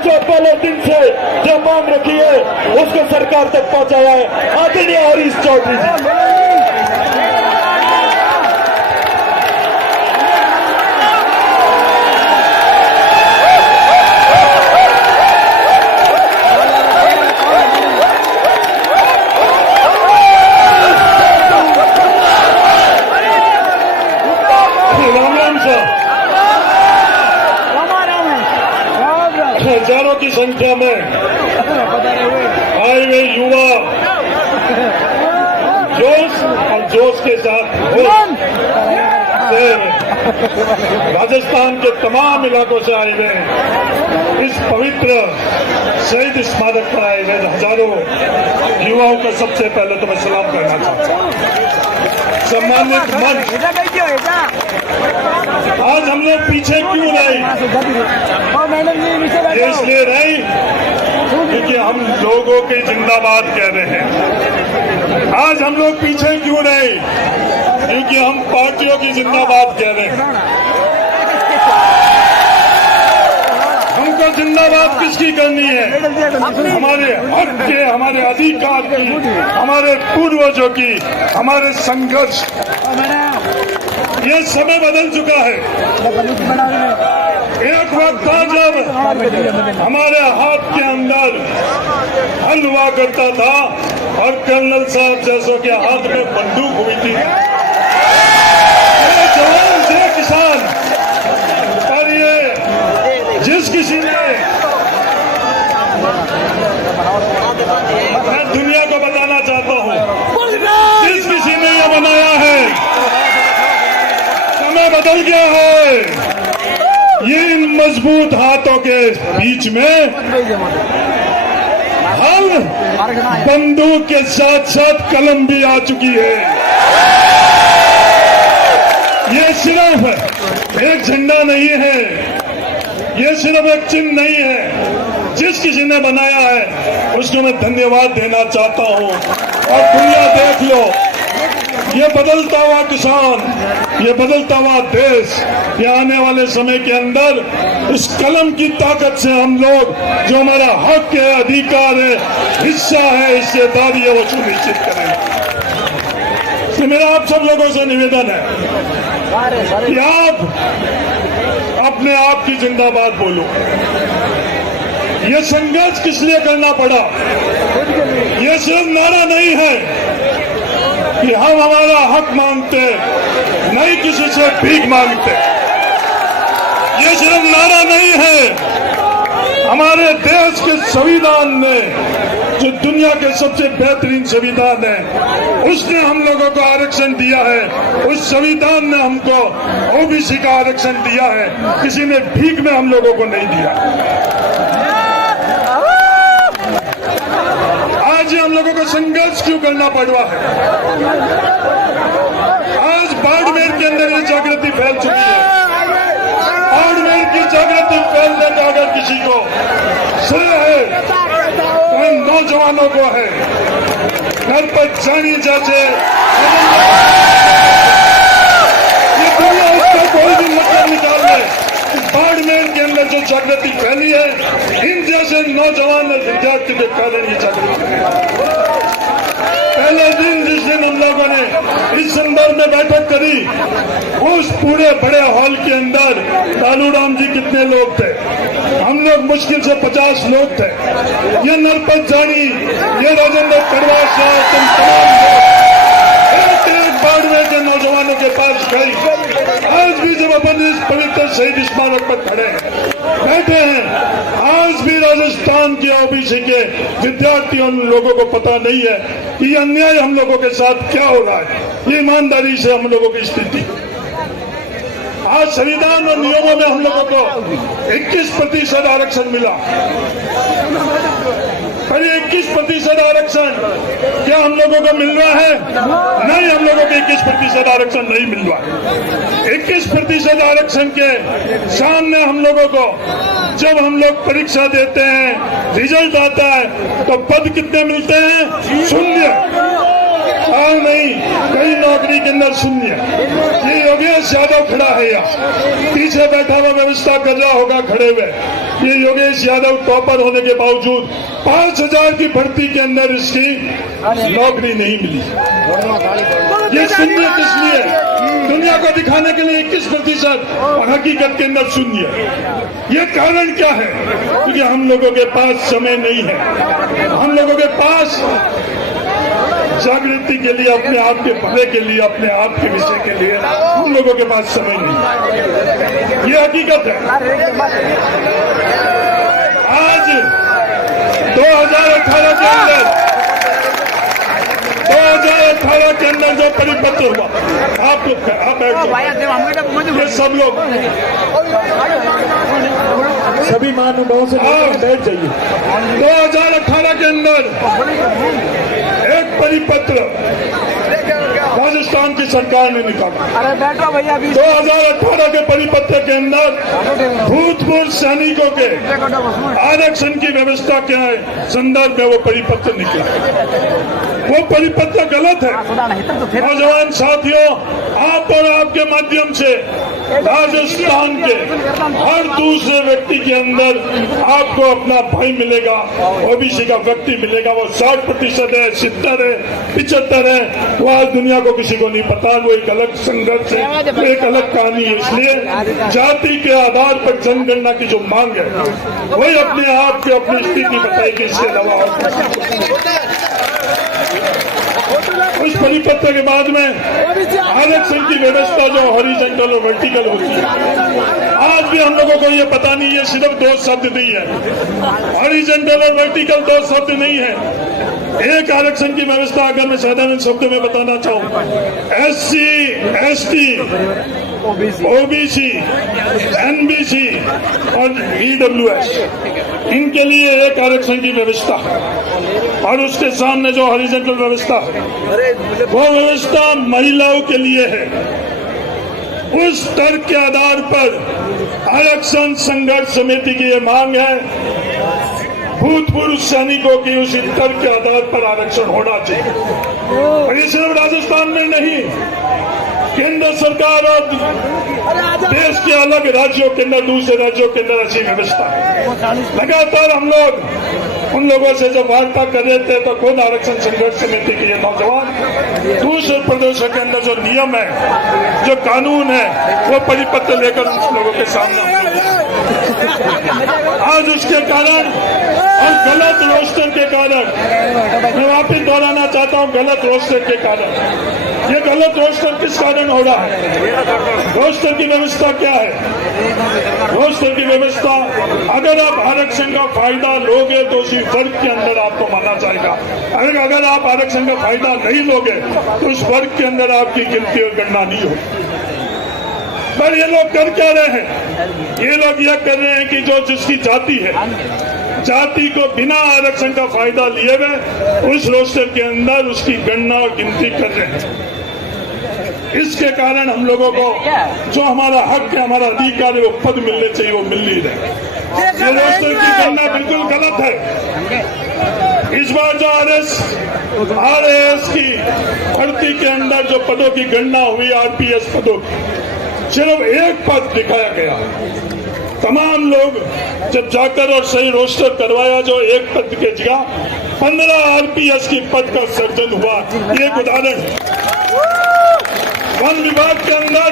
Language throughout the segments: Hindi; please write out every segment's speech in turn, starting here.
जो पहले दिन से जो मांग रखी है उसको सरकार तक पहुंचाया है आदरणीय हरीश चौधरी जी। हजारों की संख्या में आए हुए युवा जोश और जोश के साथ राजस्थान के तमाम इलाकों से आए हुए इस पवित्र शहीद स्मारक पर आए हुए हजारों युवाओं का सबसे पहले तो मैं सलाम करना चाहता हूं। सम्मानित मंच, आज हम लोग पीछे क्यों रहे? इसलिए रहे क्योंकि हम लोगों के जिंदाबाद कह रहे हैं। आज हम लोग पीछे क्यों रहे? क्योंकि हम पार्टियों की जिंदाबाद कह रहे हैं। हमको जिंदाबाद किसकी करनी है? हमारे हक के, हमारे अधिकार की, हमारे पूर्वजों की, हमारे संघर्ष। ये समय बदल चुका है। एक वक्त था जब हमारे हाथ के अंदर हल हुआ करता था और कर्नल साहब जैसों के हाथ में बंदूक हुई थी। ये जवान से किसान, पर ये जिस किसी ने, मैं दुनिया को बताना चाहता हूं, जिस किसी ने यह बनाया है, समय बदल गया है। ये इन मजबूत हाथों के बीच में हल, बंदूक के साथ साथ कलम भी आ चुकी है। ये सिर्फ एक झंडा नहीं है, ये सिर्फ एक चिन्ह नहीं है। जिस किसी ने बनाया है उसको मैं धन्यवाद देना चाहता हूं। और दुनिया देख लो, ये बदलता हुआ किसान, ये बदलता हुआ देश, ये आने वाले समय के अंदर इस कलम की ताकत से हम लोग जो हमारा हक है, अधिकार है, हिस्सा है, हिस्सेदारी है, वो सुनिश्चित करेंगे। तो मेरा आप सब लोगों से निवेदन है कि आप अपने आप की जिंदाबाद बोलो। ये संघर्ष किस लिए करना पड़ा? ये सिर्फ नारा नहीं है कि हम हमारा हक मांगते, नहीं किसी से भीख मांगते। ये सिर्फ नारा नहीं है। हमारे देश के संविधान ने, जो दुनिया के सबसे बेहतरीन संविधान है, उसने हम लोगों को आरक्षण दिया है। उस संविधान ने हमको ओबीसी का आरक्षण दिया है, किसी ने भीख में हम लोगों को नहीं दिया। आज हम लोगों को संघर्ष क्यों करना पड़ रहा है? आज बाड़मेर के अंदर ये जागृति फैल चुकी है। बाड़मेर की जागृति फैलने का अगर किसी को श्रेय है तो इन नौजवानों को है। घर पर जानी जैसे ये दुनिया उसका कोई भी मतलब निकाल ले। बाड़मेर के अंदर जो जागृति फैली है, इन जैसे नौजवान विद्यार्थी के कारण ये जागृति। पहले दिन जिस दिन हम लोगों ने इस संदर्भ में बैठक करी, उस पूरे बड़े हॉल के अंदर कालूराम जी कितने लोग थे? हम लोग मुश्किल से 50 लोग थे। ये नरपत जानी, ये राजेंद्र कड़वा साहब, तुम तमाम एक बाड़मेर के नौजवानों के पास गई। आज भी जब अपन इस पवित्र शहीद स्मारक पर खड़े बैठे हैं, आज भी राजस्थान के ओबीसी के विद्यार्थियों लोगों को पता नहीं है कि अन्याय हम लोगों के साथ क्या हो रहा है। ये ईमानदारी से हम लोगों की स्थिति। आज संविधान और नियमों में हम लोगों को 21% आरक्षण मिला। पर 21% आरक्षण क्या हम लोगों को मिल रहा है? नहीं, हम लोगों को 21% आरक्षण नहीं मिल रहा है। 21% आरक्षण के सामने हम लोगों को, जब हम लोग परीक्षा देते हैं, रिजल्ट आता है, तो पद कितने मिलते हैं? 0। और नहीं, कई नौकरी के अंदर 0। ये योगेश यादव खड़ा है यहाँ, पीछे बैठा हुआ व्यवस्था कर रहा होगा खड़े हुए। ये योगेश यादव टॉपर होने के बावजूद 5,000 की भर्ती के अंदर इसकी नौकरी नहीं मिली। ये शून्य किस लिए? दुनिया को दिखाने के लिए 21% और हकीकत के अंदर शून्य। ये कारण क्या है? क्योंकि हम लोगों के पास समय नहीं है, हम लोगों के पास जागृति के लिए, अपने आप के भले के लिए, अपने आप के विषय के लिए हम लोगों के पास समय नहीं। ये हकीकत है। आज 2018 के अंदर 2018 के अंदर जो परिपत्र हुआ, आप बैठ जाओ, ये सब लोग सभी महानुभावों से बैठ जाइए। 2018 के अंदर एक परिपत्र राजस्थान की सरकार ने निकाला। अरे बैठो भैया, 2018 के परिपत्र के अंदर भूतपूर्व सैनिकों के आरक्षण की व्यवस्था क्या है संदर्भ में वो परिपत्र निकला। वो परिपत्र गलत है। नौजवान साथियों, आप और आपके माध्यम से राजस्थान के हर दूसरे व्यक्ति के अंदर आपको अपना भाई मिलेगा, ओबीसी का व्यक्ति मिलेगा। वो 60% है, 70 है, 75 है, वो आज दुनिया को किसी को नहीं पता। वो एक अलग संघर्ष है, वो एक अलग कहानी है। इसलिए जाति के आधार पर जनगणना की जो मांग है वही अपने आप की अपनी स्थिति बताएगी। इसके अलावा उस परिपत्र के बाद में आरक्षण की व्यवस्था जो हॉरिजॉन्टल और वर्टिकल होती है, आज भी हम लोगों को ये पता नहीं है। सिर्फ 2 शब्द नहीं है, हॉरिजॉन्टल और वर्टिकल 2 शब्द नहीं है। एक आरक्षण की व्यवस्था अगर मैं साधारण शब्दों में बताना चाहूँ, SC, ST, OBC, NBC और EWS, इनके लिए एक आरक्षण की व्यवस्था, और उसके सामने जो हॉरिजॉन्टल व्यवस्था है वो व्यवस्था महिलाओं के लिए है। उस तर्क के आधार पर आरक्षण संघर्ष समिति की ये मांग है, भूतपूर्व सैनिकों की उस तर्क के आधार पर आरक्षण होना चाहिए। और ये सिर्फ राजस्थान में नहीं, केंद्र सरकार और देश के अलग राज्यों के अंदर, दूसरे राज्यों के अंदर ऐसी व्यवस्था है। लगातार हम लोग उन लोगों से जब वार्ता कर रहे थे तो खुद आरक्षण संघर्ष समिति के ये नौजवान दूसरे प्रदेशों के अंदर जो नियम है, जो कानून है, वो परिपत्र लेकर उन लोगों के सामने आज उसके कारण और गलत रोस्टर के कारण, मैं वापिस दोहराना चाहता हूँ, गलत रोस्टर के कारण। ये गलत रोस्टर किस कारण हो रहा है? रोस्टर की व्यवस्था क्या है? रोस्टर की व्यवस्था, अगर आप आरक्षण का फायदा लोगे तो उसी वर्ग के अंदर आपको माना जाएगा। अगर आप आरक्षण का फायदा नहीं लोगे तो उस वर्ग के अंदर आपकी गिनती और गणना नहीं होगी। पर ये लोग कर क्या रहे हैं? ये लोग यह कर रहे हैं कि जो जिसकी जाति है, जाति को बिना आरक्षण का फायदा लिए हुए उस रोस्टर के अंदर उसकी गणना और गिनती कर रहे हैं। इसके कारण हम लोगों को जो हमारा हक है, हमारा अधिकार है, वो पद मिलने चाहिए, वो मिल नहीं रहे। ये रोस्टर की गणना बिल्कुल गलत है। इस बार जो RAS की भर्ती के अंदर जो पदों की गणना हुई, RPS पदों की, सिर्फ एक पद दिखाया गया। तमाम लोग जब जाकर और सही रोस्टर करवाया, जो एक पद के जगह 15 RPS की पद का सर्जन हुआ। ये एक उदाहरण है। वन विभाग के अंदर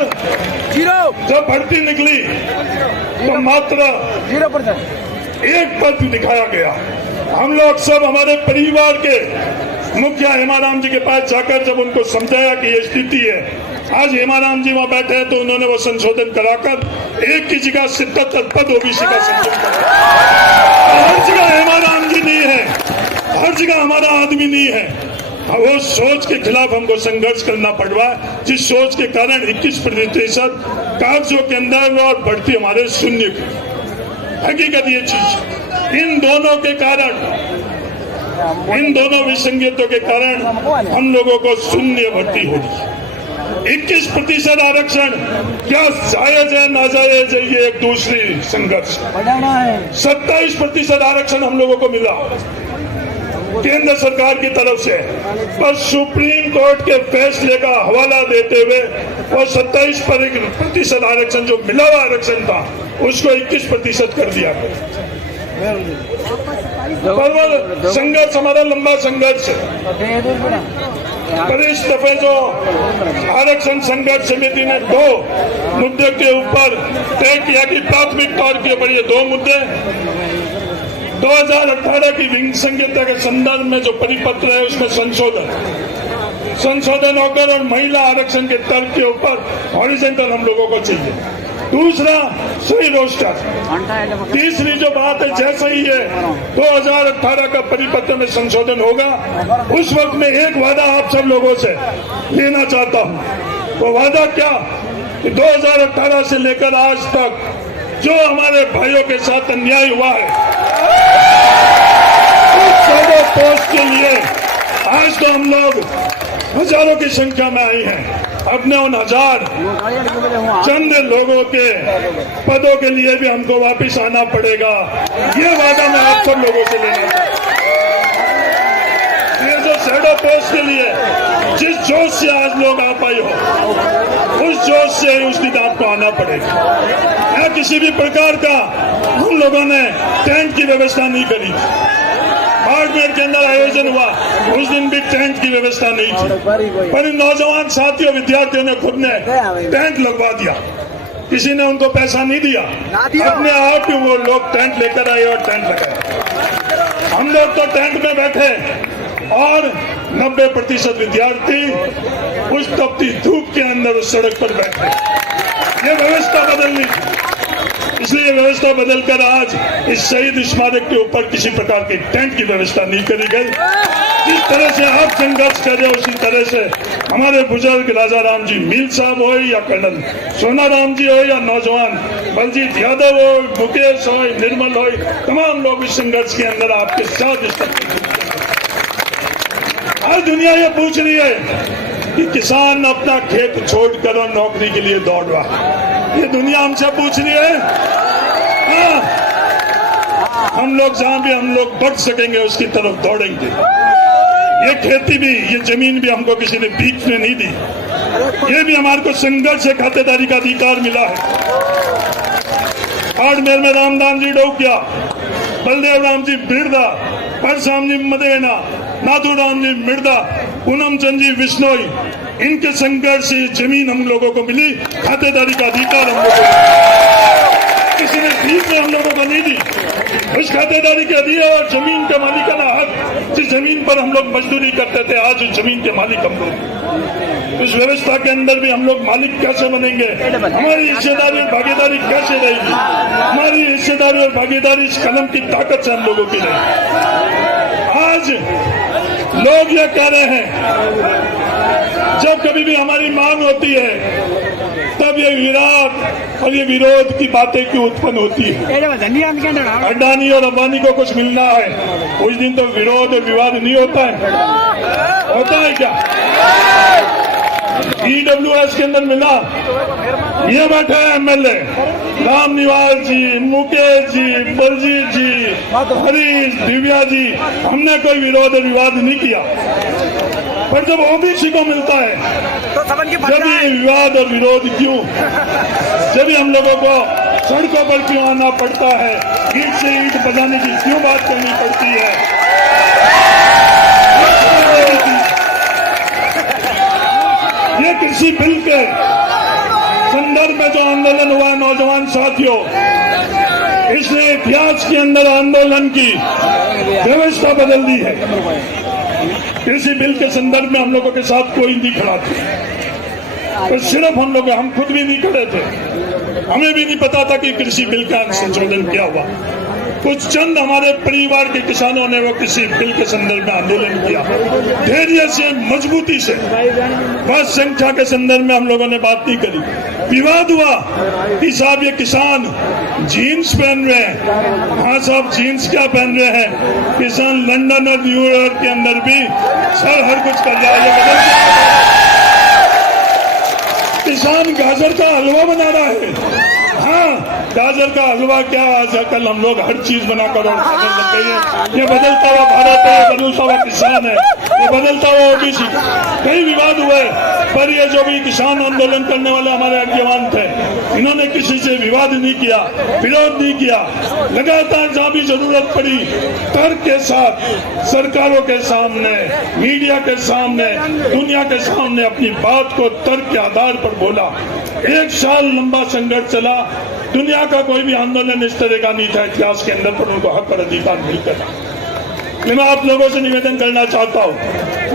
जब भर्ती निकली तो मात्र 0% एक पद दिखाया गया। हम लोग सब हमारे परिवार के मुखिया हेमाराम जी के पास जाकर जब उनको समझाया कि ये स्थिति है, आज हेमाराम जी वहां बैठे हैं तो उन्होंने वो संशोधन कराकर एक की जगह 77 पद ओबीसी का संशोधन करा। हर जगह हेमाराम जी नहीं है, हर जगह हमारा आदमी नहीं है। वो सोच के खिलाफ हमको संघर्ष करना पड़ रहा है, जिस सोच के कारण 21% कागजों के अंदर और बढ़ती हमारे शून्य की हकीकत। ये चीज इन दोनों के कारण, इन दोनों विसंगतियों के कारण हम लोगों को शून्य भर्ती हो रही है। 21% आरक्षण क्या जायज है नाजायज है, ये एक दूसरी संघर्ष। 27% आरक्षण हम लोगों को मिला। केंद्र सरकार की तरफ से, पर सुप्रीम कोर्ट के फैसले का हवाला देते हुए वो 27% आरक्षण जो मिला हुआ आरक्षण था उसको 21% कर दिया गया। पर वो संघर्ष हमारा लंबा संघर्ष है। पर इस दफे जो आरक्षण संघर्ष समिति ने 2 मुद्दे के ऊपर तय किया कि प्राथमिक तौर के ऊपर ये 2 मुद्दे 2018 की विंग संहिता के संदर्भ में जो परिपत्र है उसमें संशोधन होकर और महिला आरक्षण के तर्क के ऊपर हॉरिजॉन्टल हम लोगों को चाहिए। दूसरा सही रोस्टर। तीसरी जो बात है जैसे ही ये 2018 का परिपत्र में संशोधन होगा उस वक्त में एक वादा आप सब लोगों से लेना चाहता हूं। वो वादा क्या कि 2018 से लेकर आज तक जो हमारे भाइयों के साथ अन्याय हुआ है उस शैडो पोस्ट के लिए आज तो हम लोग हजारों की संख्या में आई हैं। अपने उन हजार चंद लोगों के पदों के लिए भी हमको वापस आना पड़ेगा। ये वादा मैं आप सब लोगों से लेना चाहता हूं। ये जो शैडो पोस्ट के लिए जिस जोश से आज लोग आ पाए हो उस जोश से उस दिन आपको आना पड़ेगा। या किसी भी प्रकार का हम लोगों ने टेंट की व्यवस्था नहीं करी। बाड़मेर के अंदर आयोजन हुआ उस दिन भी टेंट की व्यवस्था नहीं थी, पर इन नौजवान साथियों विद्यार्थियों ने खुद ने टेंट लगवा दिया। किसी ने उनको पैसा नहीं दिया, अपने आप ही वो लोग टेंट लेकर आए और टेंट लगाए। हम लोग तो टेंट में बैठे और 90% विद्यार्थी उस तपती धूप के अंदर उस सड़क पर बैठे। ये व्यवस्था बदलनी, इसलिए व्यवस्था बदलकर आज इस शहीद स्मारक के ऊपर किसी प्रकार की टेंट की व्यवस्था नहीं करी गई। जिस तरह से आप संघर्ष कर रहे हो उसी तरह से हमारे बुजुर्ग राजा राम जी मील साहब हो या कर्नल सोनाराम जी हो या नौजवान बलजीत यादव हो, मुकेश हो, निर्मल हो, तमाम लोग इस संघर्ष के अंदर आपके साथ। आज दुनिया ये पूछ रही है कि किसान अपना खेत छोड़कर और नौकरी के लिए दौड़ रहा है। ये दुनिया हमसे पूछ रही है। हाँ, हम लोग जहां भी हम लोग बढ़ सकेंगे उसकी तरफ दौड़ेंगे। ये खेती भी, ये जमीन भी हमको किसी ने बीच में नहीं दी। ये भी हमारे को संघर्ष से खातेदारी का अधिकार मिला है। बाड़मेर में रामदान जी डोकिया, बलदेव राम जी बिरदा, परसाम जी मदेना, नाथूराम जी मिर्दा, पूनम चंद जी विश्नोई, इनके संघर्ष से जमीन हम लोगों को मिली। खातेदारी का अधिकार हम लोगों को किसी ने बीच में हम लोगों को नहीं दी। उस खातेदारी के अधिकार और जमीन का मालिकाना हक, जिस जमीन पर हम लोग मजदूरी करते थे, आज उस जमीन के मालिक हम लोग। उस व्यवस्था के अंदर भी हम लोग मालिक कैसे बनेंगे, हमारी हिस्सेदारी और भागीदारी कैसे रहेगी, हमारी हिस्सेदारी और भागीदारी इस कलम की ताकत से हम लोगों की रहेगी। आज लोग ये कह रहे हैं जब कभी भी हमारी मांग होती है तब ये विराट और ये विरोध की बातें क्यों उत्पन्न होती है। अडानी और अंबानी को कुछ मिलना है उस दिन तो विरोध और विवाद नहीं होता है। होता है क्या? EWS के अंदर मिला, ये बैठे हैं एमएलए राम निवास जी, मुकेश जी, बलजीत जी, हरीश, दिव्या जी, हमने कोई विरोध और विवाद नहीं किया। पर जब ओबीसी को मिलता है तो सबन की जब ये विवाद और विरोध क्यों, जब हम लोगों को सड़कों पर क्यों आना पड़ता है, ईट से ईट बजाने की क्यों बात करनी पड़ती है। ये कृषि बिल के संदर्भ में जो आंदोलन हुआ नौजवान साथियों, इसने इतिहास के अंदर आंदोलन की व्यवस्था बदल दी है। कृषि बिल के संदर्भ में हम लोगों के साथ कोई नहीं खड़ा था, तो सिर्फ हम लोग, हम खुद भी नहीं खड़े थे, हमें भी नहीं पता था कि कृषि बिल का संशोधन क्या हुआ। कुछ चंद हमारे परिवार के किसानों ने वो कृषि बिल के संदर्भ में आंदोलन किया, धैर्य से, मजबूती से। बस संख्या के संदर्भ में हम लोगों ने बात नहीं करी। विवाद हुआ कि साहब ये किसान जीन्स पहन रहे हैं। हाँ साहब, जीन्स क्या पहन रहे हैं? किसान लंदन और न्यूयॉर्क के अंदर भी सर हर कुछ कर रहा है। किसान गाजर का हलवा बना रहा है। हाँ, गाजर का हलवा क्या, कल हम लोग हर चीज बनाकर और खाने लग गए हैं। ये बदलता हुआ भारत है, ये बदलता हुआ किसान है, ये बदलता हुआ ओबीसी। कई विवाद हुए, पर ये जो भी किसान आंदोलन करने वाले हमारे आगेवान थे, इन्होंने किसी से विवाद नहीं किया, विरोध नहीं किया। लगातार जहां भी जरूरत पड़ी तर्क के साथ सरकारों के सामने, मीडिया के सामने, दुनिया के सामने अपनी बात को तर्क के आधार पर बोला। 1 साल लंबा संघर्ष चला। दुनिया का कोई भी आंदोलन इस तरह का नहीं था इतिहास के अंदर, पर उनको हक और अधिकार मिलकर। मैं आप लोगों से निवेदन करना चाहता हूं,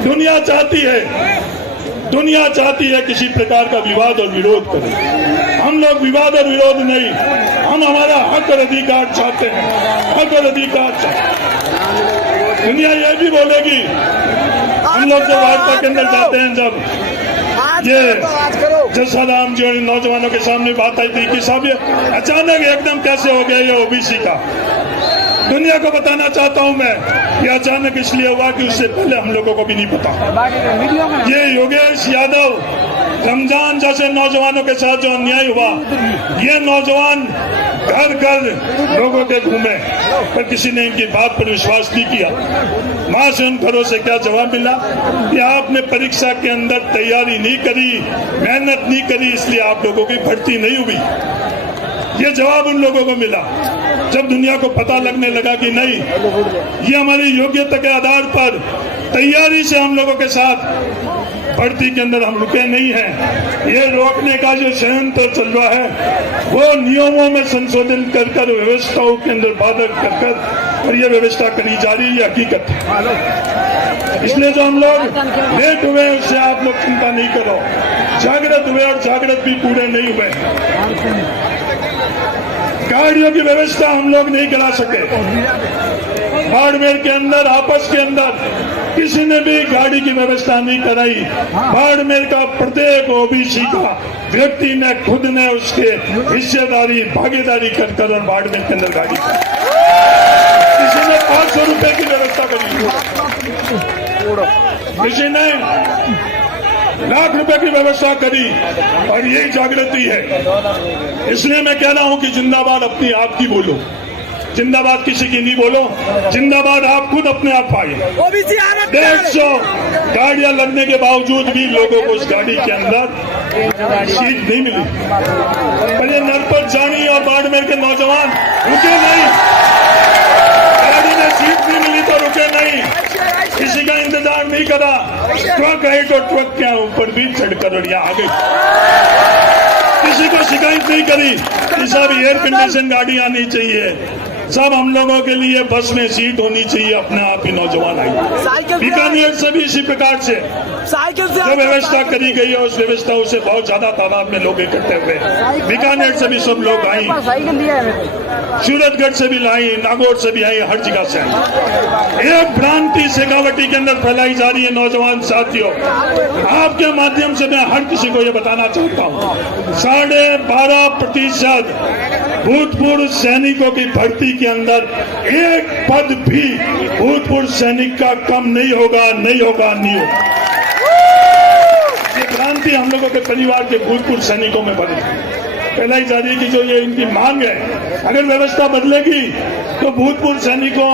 दुनिया चाहती है किसी प्रकार का विवाद और विरोध करें। हम लोग विवाद और विरोध नहीं, हम हमारा हक और अधिकार चाहते हैं, हक और अधिकार चाहते हैं। दुनिया ये भी बोलेगी, हम लोग जब वार्ता के अंदर जाते हैं, जब ये जसाराम जी और नौजवानों के सामने बात आई थी कि साहब ये अचानक एकदम कैसे हो गया ये ओबीसी का, दुनिया को बताना चाहता हूं मैं, ये अचानक इसलिए हुआ कि उससे पहले हम लोगों को भी नहीं पता। ये योगेश यादव, रमजान जैसे नौजवानों के साथ जो अन्याय हुआ, ये नौजवान घर घर लोगों के घूमे, पर किसी ने इनकी बात पर विश्वास नहीं किया। वहां से उन घरों से क्या जवाब मिला कि आपने परीक्षा के अंदर तैयारी नहीं करी, मेहनत नहीं करी, इसलिए आप लोगों की भर्ती नहीं हुई। ये जवाब उन लोगों को मिला जब दुनिया को पता लगने लगा कि नहीं, ये हमारी योग्यता के आधार पर तैयारी से हम लोगों के साथ भर्ती के अंदर हम रुके नहीं हैं। ये रोकने का जो षड्यंत्र चल रहा है, वो नियमों में संशोधन कर व्यवस्थाओं के अंदर बाधक कर और ये व्यवस्था करी जा रही है, हकीकत है। इसलिए जो हम लोग लेट हुए उससे आप लोग चिंता नहीं करो, जागृत हुए और जागृत भी पूरे नहीं हुए। गाड़ियों की व्यवस्था हम लोग नहीं करा सके। बाड़मेर के अंदर आपस के अंदर किसी ने भी गाड़ी की व्यवस्था नहीं कराई। बाड़मेर का प्रत्येक ओबीसी का व्यक्ति ने खुद ने उसके हिस्सेदारी भागीदारी कर और बाड़मेर के अंदर गाड़ी किसी ने 500 रुपए की व्यवस्था करी, किसी ने लाख रुपए की व्यवस्था करी, और यही जागृति है। इसलिए मैं कह रहा हूं कि जिंदाबाद अपनी आप की बोलो, जिंदाबाद किसी की नहीं बोलो, जिंदाबाद आप खुद अपने आप आए। 150 गाड़ियां लगने के बावजूद भी लोगों को उस गाड़ी के अंदर सीट नहीं मिली। पर ये नरपत जानी और बाड़मेर के नौजवान रुके नहीं, गाड़ी में सीट नहीं मिली तो रुके नहीं, किसी का इंतजार नहीं करा, ट्रक है तो ट्रक के ऊपर भी चढ़कर और यहाँ आ गई। किसी को शिकायत नहीं करी कि साहब एयर कंडीशन गाड़ी आनी चाहिए, सब हम लोगों के लिए बस में सीट होनी चाहिए, अपने आप ही नौजवान आई। बीकानेर से भी इसी प्रकार से जो व्यवस्था करी गई है, उस व्यवस्था से बहुत ज्यादा तादाद में लोग इकट्ठे हुए। बीकानेर से भी सब लोग आई, सूरतगढ़ से भी लाई, नागौर से भी आई, हर जगह से आई। एक भ्रांति शेखावटी के अंदर फैलाई जा रही है। नौजवान साथियों, आपके माध्यम से मैं हर किसी को ये बताना चाहता हूँ, 12.5% भूतपूर्व सैनिकों की भर्ती के अंदर एक पद भी भूतपूर्व सैनिक का कम नहीं होगा, नहीं होगा, नहीं होगा। ये क्रांति हम लोगों के परिवार के भूतपूर्व सैनिकों में बनी फैलाई जा रही है कि जो ये इनकी मांग है, अगर व्यवस्था बदलेगी तो भूतपूर्व सैनिकों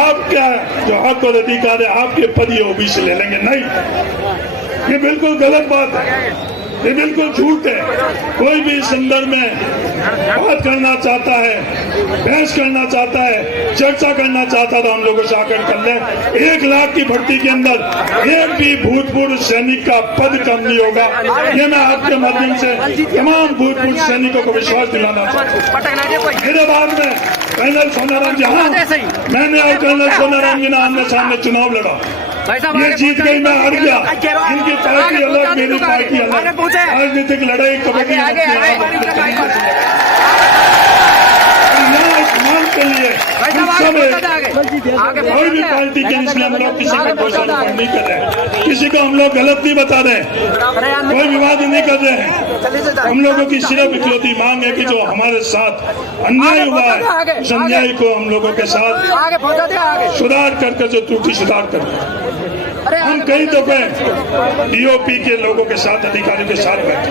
आपका जो हक और अधिकार है, आपके पद ये ओबीसी ले लेंगे। नहीं, ये बिल्कुल गलत बात है, ये बिल्कुल झूठ है। कोई भी इस संदर्भ में बात करना चाहता है, बहस करना चाहता है, चर्चा करना चाहता है तो हम लोगों से आकर कर ले। 1 लाख की भर्ती के अंदर एक भी भूतपूर्व सैनिक का पद कम नहीं होगा। ये मैं आपके माध्यम से तमाम भूतपूर्व सैनिकों को विश्वास दिलाना चाहता हूँ। मेरे बाद में कर्नल सोनाराम जी, हाँ मैंने और कर्नल सोनाराम जी ने आमने सामने चुनाव लड़ा, ये जीत गई, मैं हार गया। इनकी पार्टी अलग, मेरी पार्टी अलग, राजनीतिक लड़ाई कबड्डी के लिए कोई भी पार्टी के, इसलिए हम लोग किसी का दोषारोपण नहीं कर रहे हैं, किसी को हम लोग गलत नहीं बता रहे, कोई विवाद नहीं कर रहे हैं। हम लोगों की सिर्फ इकलौती मांग है कि जो हमारे साथ अन्याय हुआ है, उस अन्याय को हम लोगों के साथ सुधार करके जो त्रुटि सुधार कर हम हम कई दफे डीओपी के लोगों के साथ, अधिकारियों के साथ बैठे,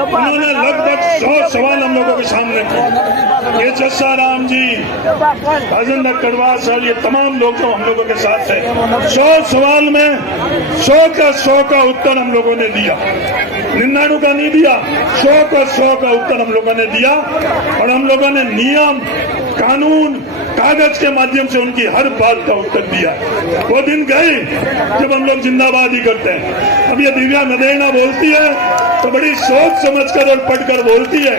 उन्होंने लगभग 100 सवाल हम लोगों के सामने किए। ये जस्सा राम जी, राजेंद्र कड़वा सर, ये तमाम लोग जो हम लोगों के साथ थे, 100 सवाल में 100 का उत्तर हम लोगों ने दिया। 99 का नहीं दिया, 100 का उत्तर हम लोगों ने दिया। और हम लोगों ने नियम, कानून, कागज के माध्यम से उनकी हर बात का उत्तर दिया। वो दिन गए जब हम लोग जिंदाबाद ही करते हैं। अब ये दिव्या नदेना बोलती है तो बड़ी सोच समझकर और पढ़कर बोलती है।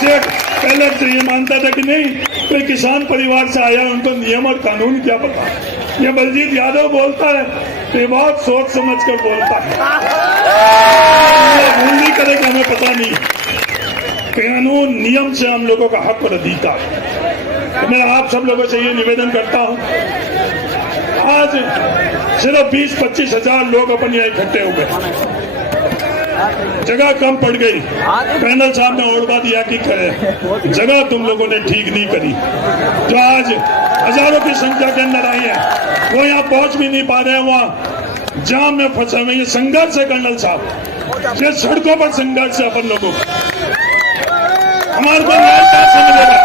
शेख पहले से ये मानता था कि नहीं, कोई किसान परिवार से आया, उनको नियम और कानून क्या पता। ये बलजीत यादव बोलता है तो ये बहुत सोच समझ कर बोलता है। भूल नहीं करेगा, हमें पता नहीं। कानून नियम से हम लोगों का हक और अधिकार। तो मैं आप सब लोगों से ये निवेदन करता हूं, आज सिर्फ 20-25 हजार लोग अपन यहाँ इकट्ठे हो गए, जगह कम पड़ गई। कर्नल साहब ने और बात यह की करे, जगह तुम लोगों ने ठीक नहीं करी। जो आज हजारों की संख्या के अंदर आई है, वो यहाँ पहुंच भी नहीं पा रहे हैं, वहाँ जाम में फंसे हुए। ये संघर्ष है कर्नल साहब, ये सड़कों पर संघर्ष है अपन लोगों को। हमारे को न्याय कहां से मिलेगा?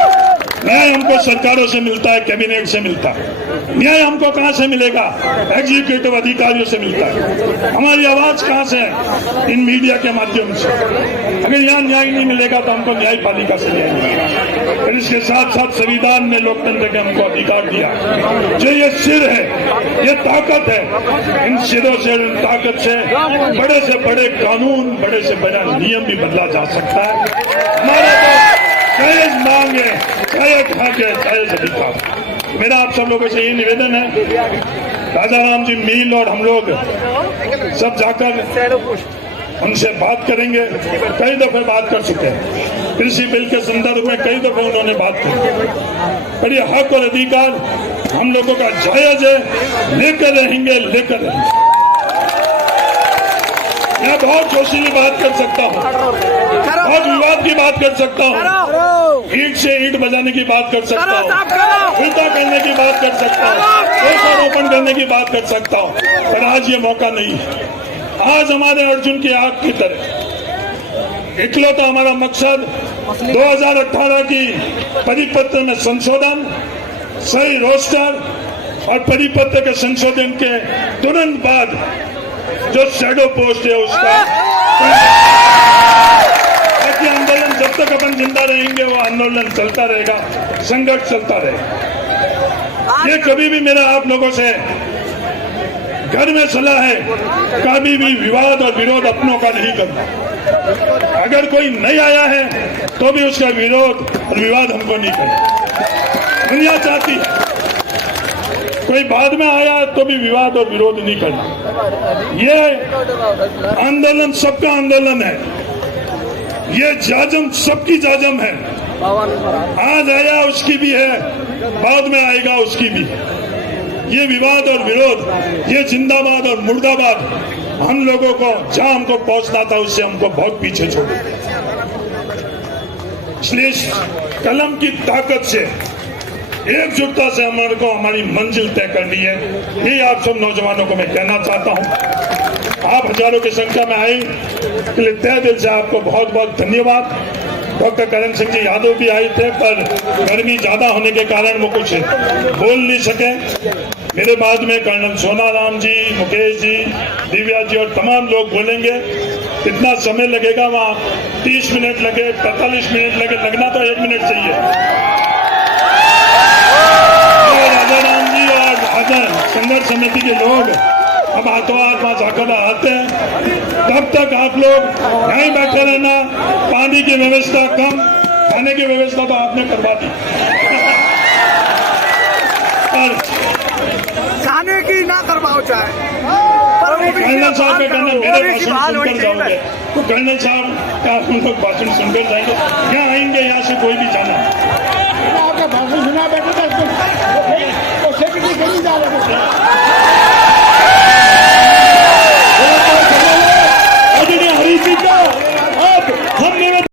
न्याय हमको सरकारों से मिलता है, कैबिनेट से मिलता है। न्याय हमको कहां से मिलेगा? एग्जीक्यूटिव अधिकारियों से मिलता है। हमारी आवाज कहां से है? इन मीडिया के माध्यम से। अगर यहाँ न्याय नहीं मिलेगा तो हमको न्यायपालिका से न्याय मिलेगा। फिर इसके साथ साथ संविधान में लोकतंत्र के हमको अधिकार दिया। जो ये सिर है, ये ताकत है, इन सिरों से, इन ताकत से बड़े से बड़े कानून, बड़े से बड़ा नियम भी बदला जा सकता है। हमारा तो जायज मांग है, जायज हक है, जायज अधिकार। मेरा आप सब लोगों से ये निवेदन है, राजा राम जी मील और हम लोग सब जाकर उनसे बात करेंगे। कई दफे बात कर चुके हैं, कृषि बिल के संदर्भ में कई दफे उन्होंने बात की। पर ये हक और अधिकार हम लोगों का जायज है, लेकर रहेंगे। मैं बहुत जोशीली बात कर सकता हूँ, बहुत विवाद की बात कर सकता हूँ, ईंट से ईंट बजाने की बात कर सकता हूँ, उल्टा करने की बात कर सकता हूँ, दोषारोपण करने की बात कर सकता हूँ। पर आज ये मौका नहीं है। आज हमारे अर्जुन की आग की तरह इकलौता हमारा मकसद 2018 की परिपत्र में संशोधन, सही रोस्टर और परिपत्र के संशोधन के तुरंत बाद जो शैडो पोस्ट है उसका आंदोलन, जब तक अपन जिंदा रहेंगे वो आंदोलन चलता रहेगा, संघर्ष चलता रहेगा। ये कभी भी मेरा आप लोगों से घर में सलाह है, कभी भी विवाद और विरोध अपनों का नहीं करना। अगर कोई नहीं आया है तो भी उसका विरोध और विवाद हमको नहीं करना। दुनिया चाहती है कोई बाद में आया तो भी विवाद और विरोध नहीं करना। ये आंदोलन सबका आंदोलन है, ये जाजम सबकी जाजम है। आज आया उसकी भी है, बाद में आएगा उसकी भी। ये विवाद और विरोध, ये जिंदाबाद और मुर्दाबाद हम लोगों को जहां हमको पहुंचना था उससे हमको बहुत पीछे छोड़े। इसलिए कलम की ताकत से, एकजुटता से हमारे को हमारी मंजिल तय करनी है। ये आप सब नौजवानों को मैं कहना चाहता हूं। आप हजारों की संख्या में आए, इसलिए तहे दिल से आपको बहुत बहुत धन्यवाद। डॉक्टर करण सिंह जी यादव भी आए थे, पर गर्मी ज्यादा होने के कारण वो कुछ बोल नहीं सके। मेरे बाद में कर्नल सोनाराम जी, मुकेश जी, दिव्या जी और तमाम लोग बोलेंगे। कितना समय लगेगा वहाँ? 30 मिनट लगे, 45 मिनट लगे, लगना तो 1 मिनट चाहिए। राजा राम जी और संघर्ष समिति के लोग अब हाथों हाथ वहां जाकर आते हैं। तब तक आप लोग यहीं बैठे रहना। पानी की व्यवस्था कम, खाने की व्यवस्था तो आपने करवा दी, पर खाने की ना करवाओ चाहे। कर्नल साहब का कहना मेरे भाषण सुनकर जाओगे तो कर्नल साहब का हम लोग भाषण सुनकर जाएंगे। यहाँ आएंगे, यहाँ से कोई भी जाना। आपका भाषण सुना बैठे थे,